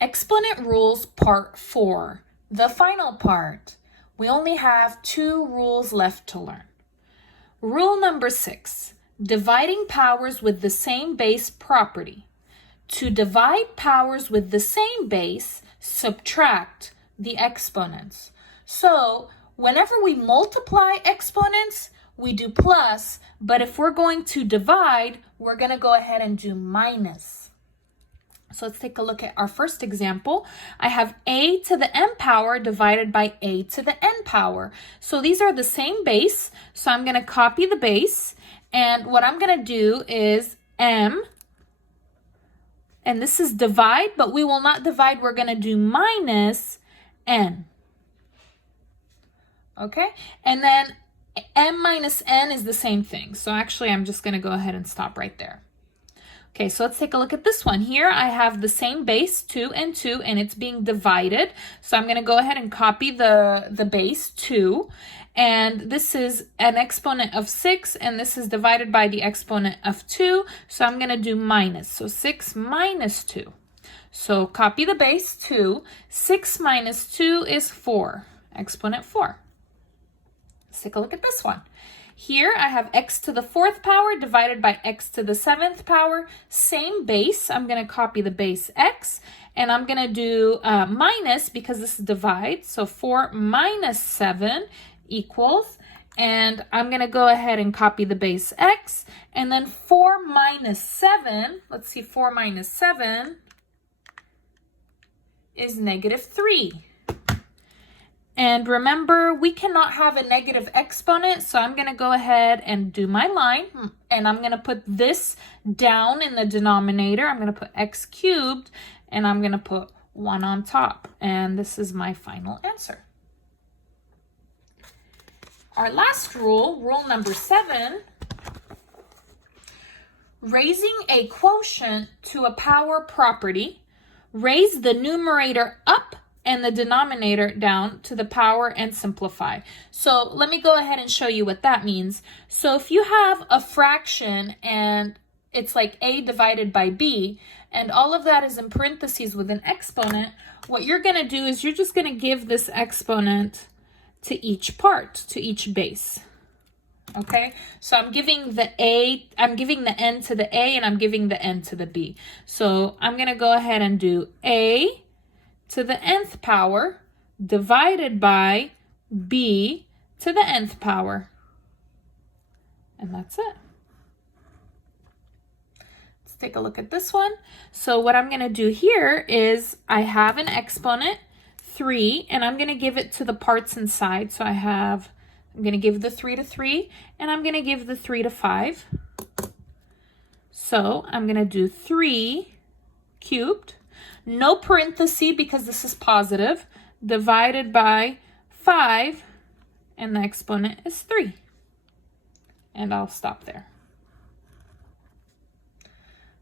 Exponent Rules Part 4, the final part. We only have 2 rules left to learn. Rule number 6, dividing powers with the same base property. To divide powers with the same base, subtract the exponents. So whenever we multiply exponents, we do plus, but if we're going to divide, we're going to go ahead and do minus. So let's take a look at our first example. I have a to the m power divided by a to the n power. So these are the same base. So I'm going to copy the base. And what I'm going to do is m, and this is divide, but we will not divide. We're going to do minus n. Okay? And then m minus n is the same thing. So actually, I'm just going to go ahead and stop right there. Okay, so let's take a look at this one. Here I have the same base, 2 and 2, and it's being divided. So I'm going to go ahead and copy the base, 2. And this is an exponent of 6, and this is divided by the exponent of 2. So I'm going to do minus. So 6 minus 2. So copy the base, 2. 6 minus 2 is 4. Exponent 4. Let's take a look at this one. Here I have x to the 4th power divided by x to the 7th power. Same base. I'm going to copy the base x. And I'm going to do minus because this is divide. So 4 minus 7 equals. And I'm going to go ahead and copy the base x. And then 4 minus 7. Let's see, 4 minus 7 is negative 3. And remember, we cannot have a negative exponent, so I'm going to go ahead and do my line, and I'm going to put this down in the denominator. I'm going to put x cubed, and I'm going to put 1 on top, and this is my final answer. Our last rule, rule number 7, raising a quotient to a power property, raise the numerator up and the denominator down to the power and simplify. So let me go ahead and show you what that means. So if you have a fraction and it's like a divided by b, and all of that is in parentheses with an exponent, what you're going to do is you're just going to give this exponent to each part, to each base. Okay, so I'm giving the n to the a, and I'm giving the n to the b. So I'm going to go ahead and do a to the nth power divided by b to the nth power. And that's it. Let's take a look at this one. So what I'm going to do here is I have an exponent, 3, and I'm going to give it to the parts inside. So I'm going to give the 3 to 3, and I'm going to give the 3 to 5. So I'm going to do 3 cubed. No parenthesis because this is positive, divided by 5, and the exponent is 3. And I'll stop there.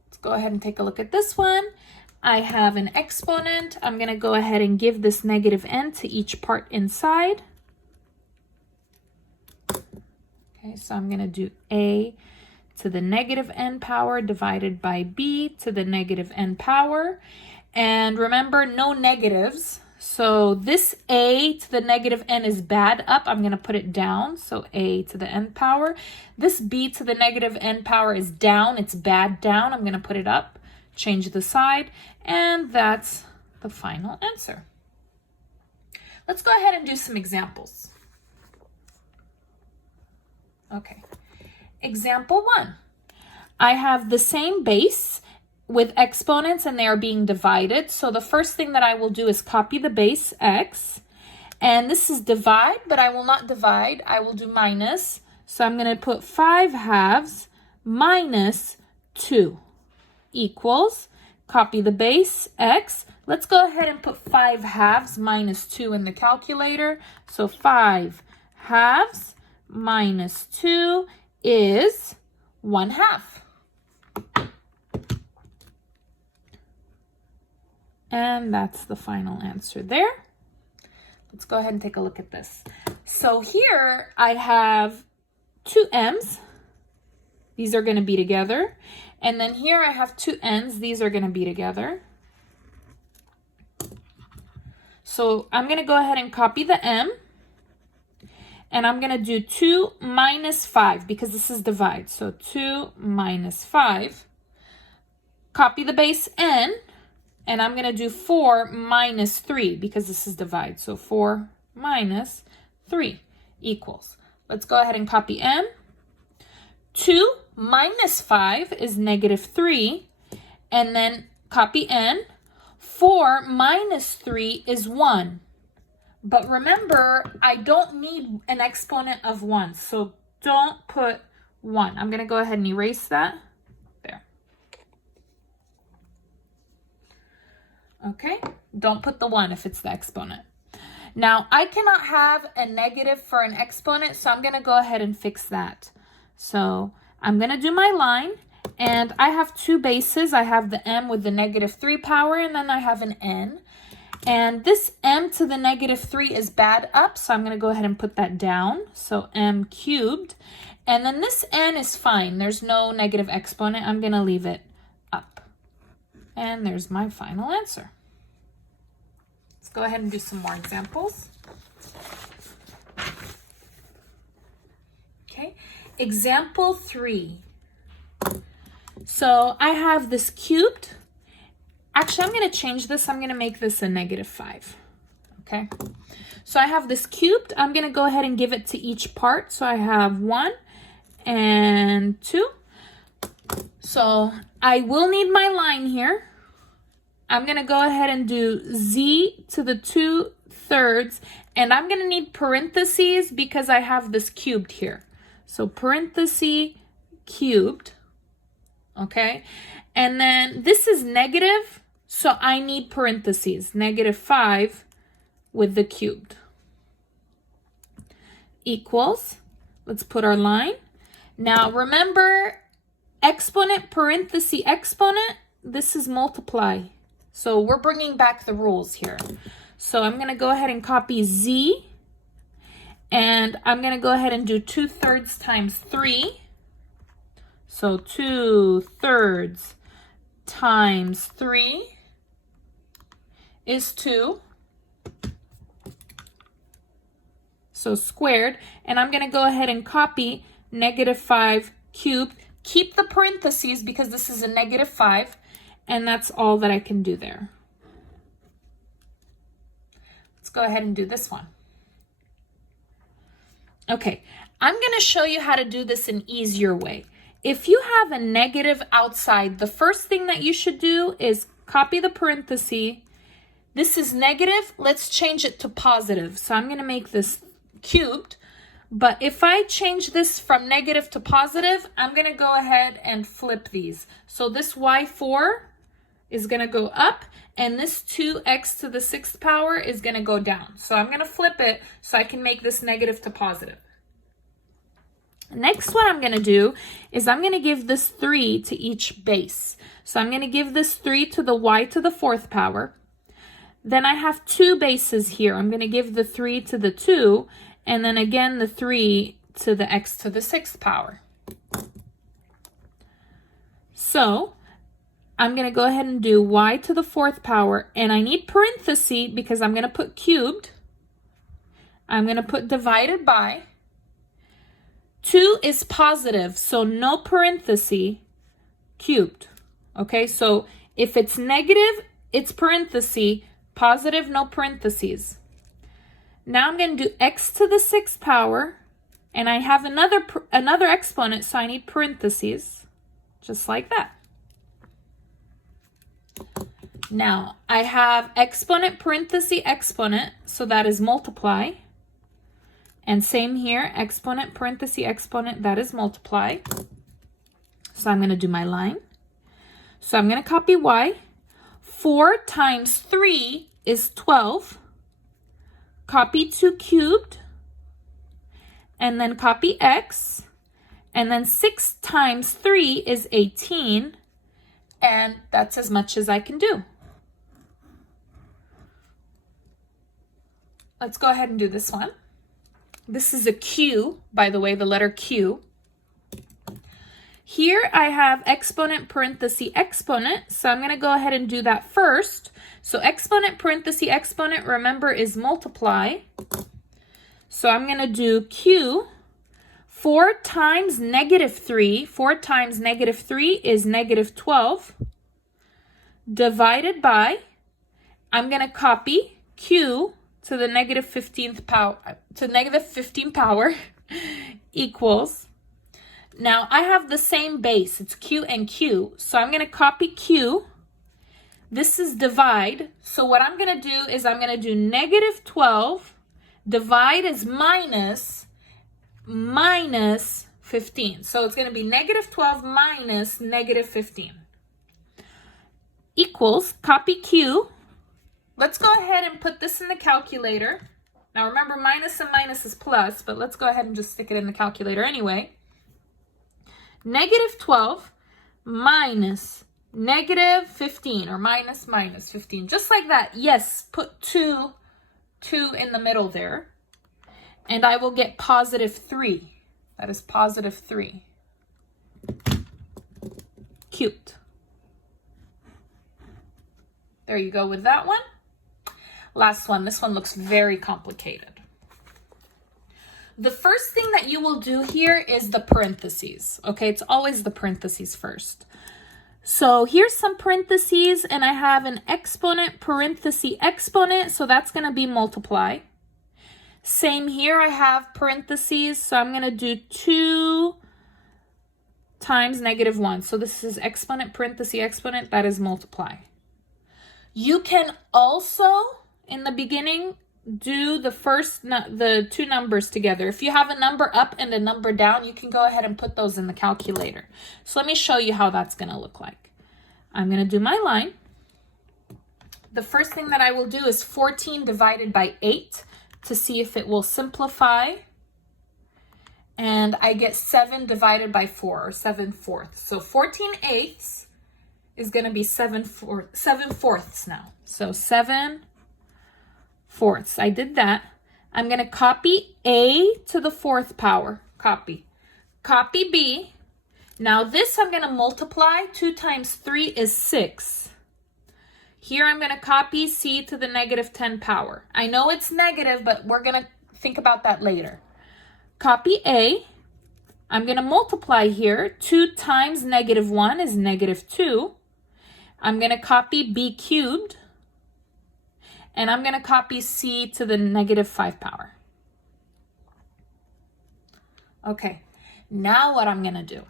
Let's go ahead and take a look at this one. I have an exponent. I'm going to go ahead and give this negative n to each part inside. Okay, so I'm going to do a to the negative n power divided by b to the negative n power. And remember, no negatives. So this a to the negative n is bad up. I'm going to put it down. So a to the n power. This b to the negative n power is down. It's bad down. I'm going to put it up. Change the side. And that's the final answer. Let's go ahead and do some examples. Okay. Example 1. I have the same base with exponents and they are being divided. So the first thing that I will do is copy the base x. And this is divide, but I will not divide. I will do minus. So I'm going to put 5 halves minus 2 equals, copy the base x. Let's go ahead and put 5 halves minus 2 in the calculator. So 5 halves minus 2 is 1/2. And that's the final answer there. Let's go ahead and take a look at this. So here I have 2 m's. These are going to be together. And then here I have 2 n's. These are going to be together. So I'm going to go ahead and copy the m. And I'm going to do 2 minus 5 because this is divide. So 2 minus 5. Copy the base n. And I'm going to do 4 minus 3 because this is divide. So 4 minus 3 equals. Let's go ahead and copy m. 2 minus 5 is negative 3. And then copy n. 4 minus 3 is 1. But remember, I don't need an exponent of 1. So don't put 1. I'm going to go ahead and erase that. There. Okay. Don't put the 1 if it's the exponent. Now, I cannot have a negative for an exponent, so I'm going to go ahead and fix that. So I'm going to do my line. And I have two bases. I have the m with the negative 3 power, and then I have an n. And this m to the negative 3 is bad up, so I'm going to go ahead and put that down. So m cubed. And then this n is fine. There's no negative exponent. I'm going to leave it up. And there's my final answer. Let's go ahead and do some more examples. Okay, example 3. So I have this cubed. Actually, I'm going to change this. I'm going to make this a negative 5. Okay. So I have this cubed. I'm going to go ahead and give it to each part. So I have 1 and 2. So I will need my line here. I'm going to go ahead and do z to the 2/3. And I'm going to need parentheses because I have this cubed here. So parenthesis cubed. Okay. And then this is negative. So I need parentheses, negative 5 with the cubed. Equals, let's put our line. Now remember, exponent, parenthesis, exponent, this is multiply. So we're bringing back the rules here. So I'm going to go ahead and copy z. And I'm going to go ahead and do 2/3 times 3. So 2/3 times 3 is 2. So squared. And I'm going to go ahead and copy negative 5 cubed. Keep the parentheses because this is a negative 5. And that's all that I can do there. Let's go ahead and do this one. Okay, I'm going to show you how to do this an easier way. If you have a negative outside, the first thing that you should do is copy the parenthesis. This is negative. Let's change it to positive. So I'm going to make this cubed. But if I change this from negative to positive, I'm going to go ahead and flip these. So this y4 is going to go up, and this 2x to the 6th power is going to go down. So I'm going to flip it so I can make this negative to positive. Next, what I'm going to do is I'm going to give this 3 to each base. So I'm going to give this 3 to the y to the 4th power. Then I have two bases here. I'm going to give the 3 to the 2, and then again the 3 to the x to the 6th power. So I'm going to go ahead and do y to the 4th power, and I need parenthesis because I'm going to put cubed. I'm going to put divided by. 2 is positive, so no parenthesis, cubed. Okay, so if it's negative, it's parenthesis, positive, no parentheses. Now I'm going to do x to the 6th power, and I have another exponent, so I need parentheses, just like that. Now, I have exponent, parenthesis, exponent, so that is multiply. And same here, exponent, parenthesis, exponent, that is multiply. So I'm going to do my line. So I'm going to copy y. 4 times 3 is 12. Copy 2 cubed. And then copy x. And then 6 times 3 is 18. And that's as much as I can do. Let's go ahead and do this one. This is a Q, by the way, the letter Q. Here I have exponent parenthesis exponent, so I'm going to go ahead and do that first. So exponent parenthesis exponent, remember, is multiply. So I'm going to do Q. 4 times negative 3, 4 times negative 3 is negative 12, divided by, I'm going to copy Q to the negative 15th power, to negative 15 power equals, now I have the same base, it's Q and Q, so I'm going to copy Q. This is divide, so what I'm going to do is I'm going to do negative 12, divide is minus 15. So it's going to be negative 12 minus negative 15. Equals, copy Q. Let's go ahead and put this in the calculator. Now remember, minus and minus is plus, but let's go ahead and just stick it in the calculator anyway. Negative 12 minus negative 15, or minus 15. Just like that. Yes, put 2 in the middle there. And I will get positive 3. That is positive 3. Cute. There you go with that one. Last one. This one looks very complicated. The first thing that you will do here is the parentheses. Okay, it's always the parentheses first. So here's some parentheses, and I have an exponent parenthesis exponent, so that's going to be multiply. Same here, I have parentheses, so I'm going to do 2 times negative 1. So this is exponent parenthesis exponent, that is multiply. You can also, in the beginning, do the two numbers together. If you have a number up and a number down, you can go ahead and put those in the calculator. So let me show you how that's going to look like. I'm going to do my line. The first thing that I will do is 14 divided by 8 to see if it will simplify. And I get 7 divided by 4, or 7/4. So 14/8 is going to be 7/4 now. So 7/4. I did that. I'm going to copy A to the 4th power. Copy. Copy B. Now this I'm going to multiply. 2 times 3 is 6. Here I'm going to copy C to the negative 10 power. I know it's negative, but we're going to think about that later. Copy A. I'm going to multiply here. 2 times negative 1 is negative 2. I'm going to copy B cubed. And I'm going to copy C to the negative 5 power. Okay, now what I'm going to do.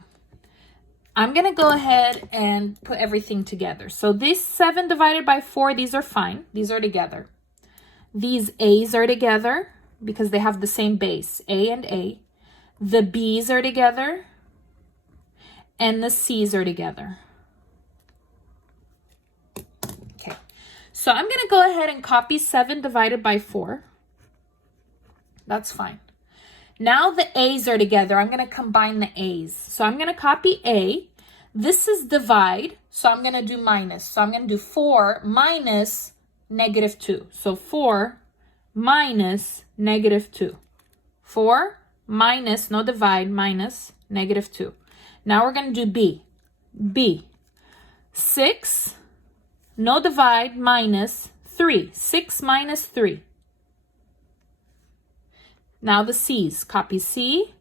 I'm going to go ahead and put everything together. So this 7 divided by 4, these are fine. These are together. These A's are together because they have the same base, A and A. The B's are together. And the C's are together. Okay, so I'm going to go ahead and copy 7 divided by 4. That's fine. Now the A's are together. I'm going to combine the A's. So I'm going to copy A. This is divide, so I'm going to do minus. So I'm going to do 4 minus negative 2. So 4 minus negative 2. 4 minus, no divide, minus negative 2. Now we're going to do B. B. 6, no divide, minus 3. 6 minus 3. Now the C's. Copy C.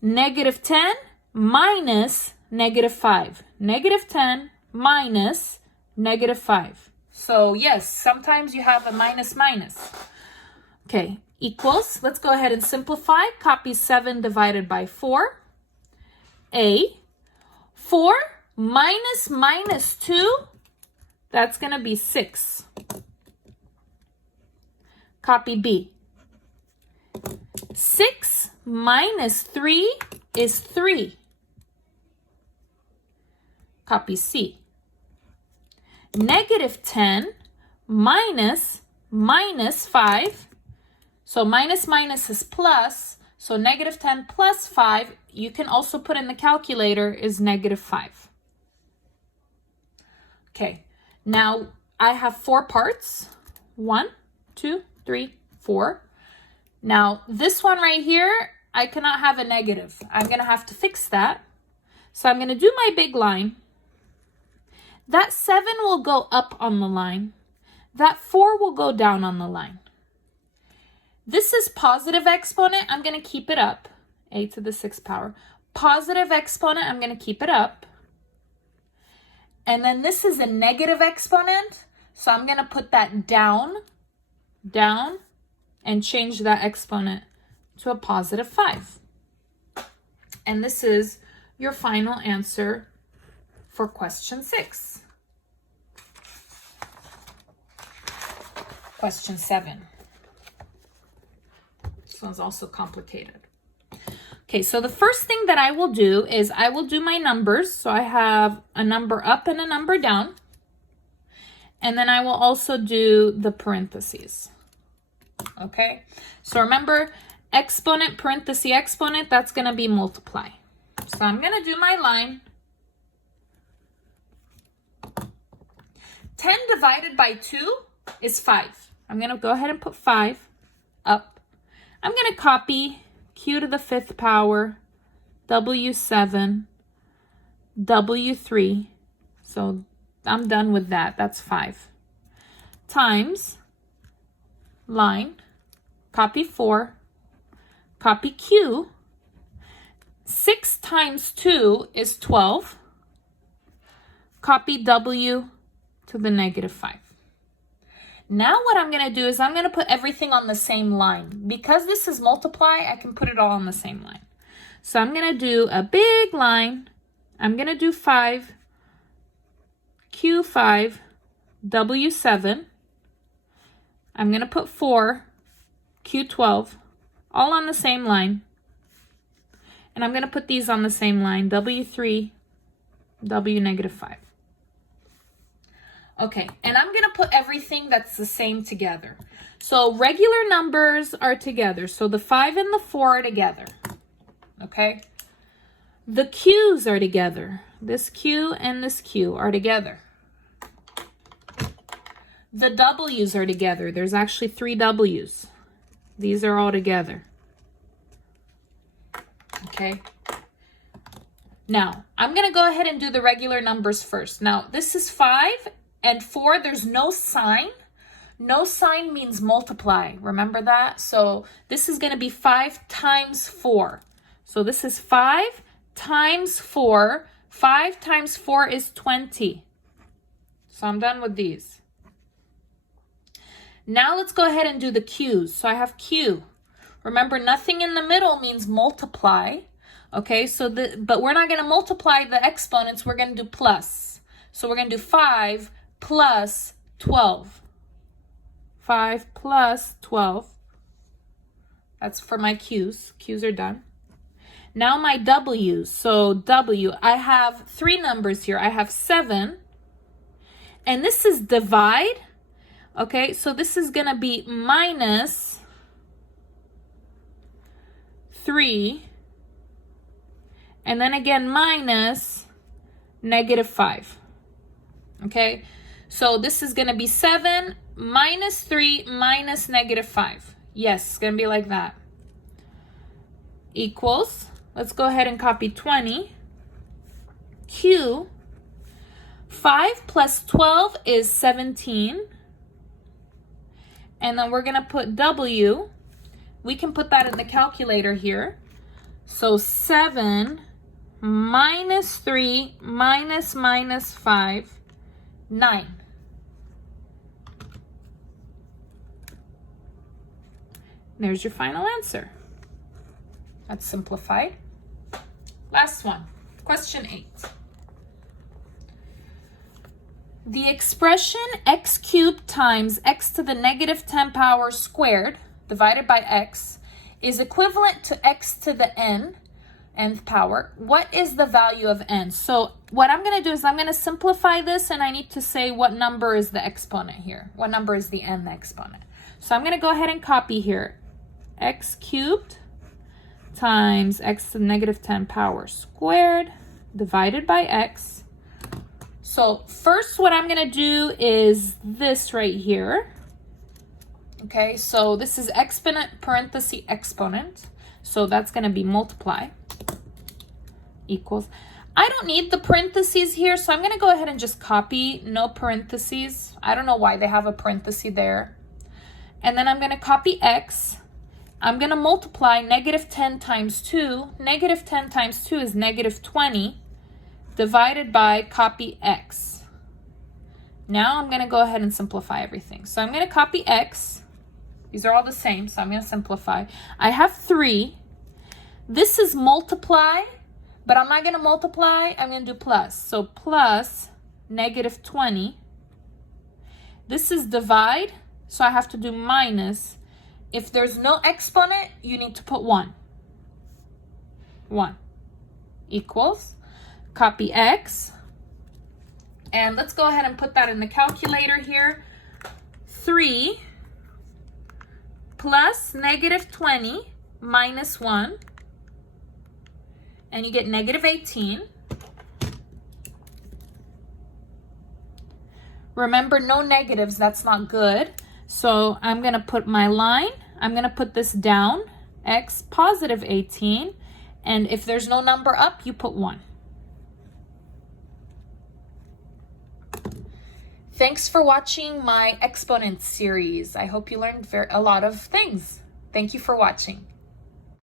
Negative 10 minus negative 5. Negative 10 minus negative 5. So yes, sometimes you have a minus minus. Okay, equals. Let's go ahead and simplify. Copy 7 divided by 4. A. 4 minus minus 2. That's going to be 6. Copy B. 6 minus 3 is 3. Copy C. Negative 10 minus minus 5. So minus minus is plus. So negative 10 plus 5, you can also put in the calculator, is negative 5. Okay, now I have 4 parts. 1, 2, 3, 4. Now, this one right here, I cannot have a negative. I'm going to have to fix that. So I'm going to do my big line. That 7 will go up on the line. That 4 will go down on the line. This is positive exponent. I'm going to keep it up. A to the 6th power. Positive exponent. I'm going to keep it up. And then this is a negative exponent. So I'm going to put that down, and change that exponent to a positive 5. And this is your final answer for question 6. Question 7. This one's also complicated. Okay, so the first thing that I will do is I will do my numbers. So I have a number up and a number down. And then I will also do the parentheses. Okay, so remember, exponent, parenthesis, exponent, that's going to be multiply. So I'm going to do my line. 10 divided by 2 is 5. I'm going to go ahead and put 5 up. I'm going to copy q to the 5th power, W7, W3. So I'm done with that. That's 5. Times line, copy 4, copy q. 6 times 2 is 12. Copy w to the negative 5. Now what I'm going to do is I'm going to put everything on the same line. Because this is multiply, I can put it all on the same line. So I'm going to do a big line. I'm going to do 5, Q5, W7. I'm going to put 4, Q12, all on the same line. And I'm going to put these on the same line, W3, W negative 5. Okay, and I'm going to put everything that's the same together. So regular numbers are together. So the 5 and the 4 are together. Okay? The Q's are together. This Q and this Q are together. The W's are together. There's actually 3 W's. These are all together. Okay? Now, I'm going to go ahead and do the regular numbers first. Now, this is 5 and 4. There's no sign. No sign means multiply. Remember that? So this is going to be 5 times 4. So this is 5 times 4. 5 times 4 is 20. So I'm done with these. Now let's go ahead and do the Q's. So I have Q. Remember, nothing in the middle means multiply. Okay, so but we're not going to multiply the exponents. We're going to do plus. So we're going to do 5 plus 12. 5 plus 12. That's for my Q's. Q's are done. Now my W's. So W, I have 3 numbers here. I have 7. And this is divide. Okay, so this is going to be minus 3. And then again, minus negative 5. Okay, so this is going to be 7 minus 3 minus negative 5. Yes, it's going to be like that. Equals, let's go ahead and copy 20. Q, 5 plus 12 is 17. And then we're going to put W. We can put that in the calculator here. So 7 minus 3 minus 5, 9. There's your final answer. That's simplified. Last one, question 8. The expression x cubed times x to the negative 10 power squared divided by x is equivalent to x to the nth power. What is the value of n? So what I'm going to do is I'm going to simplify this, and I need to say what number is the exponent here. What number is the nth exponent? So I'm going to go ahead and copy here. X cubed times x to the negative 10 power squared divided by x. So first what I'm going to do is this right here. Okay, so this is exponent, parenthesis, exponent. So that's going to be multiply equals. I don't need the parentheses here, so I'm going to go ahead and just copy no parentheses. I don't know why they have a parenthesis there. And then I'm going to copy x. I'm going to multiply negative 10 times 2. Negative 10 times 2 is negative 20 divided by copy x. Now I'm going to go ahead and simplify everything. So I'm going to copy x. These are all the same, so I'm going to simplify. I have 3. This is multiply, but I'm not going to multiply. I'm going to do plus. So plus negative 20. This is divide, so I have to do minus. If there's no exponent, you need to put 1. 1 equals, copy x, and let's go ahead and put that in the calculator here. 3 plus negative 20 minus 1, and you get negative 18. Remember, no negatives, that's not good. So I'm going to put my line, I'm going to put this down, x positive 18, and if there's no number up, you put 1. Thanks for watching my exponent series. I hope you learned a lot of things. Thank you for watching.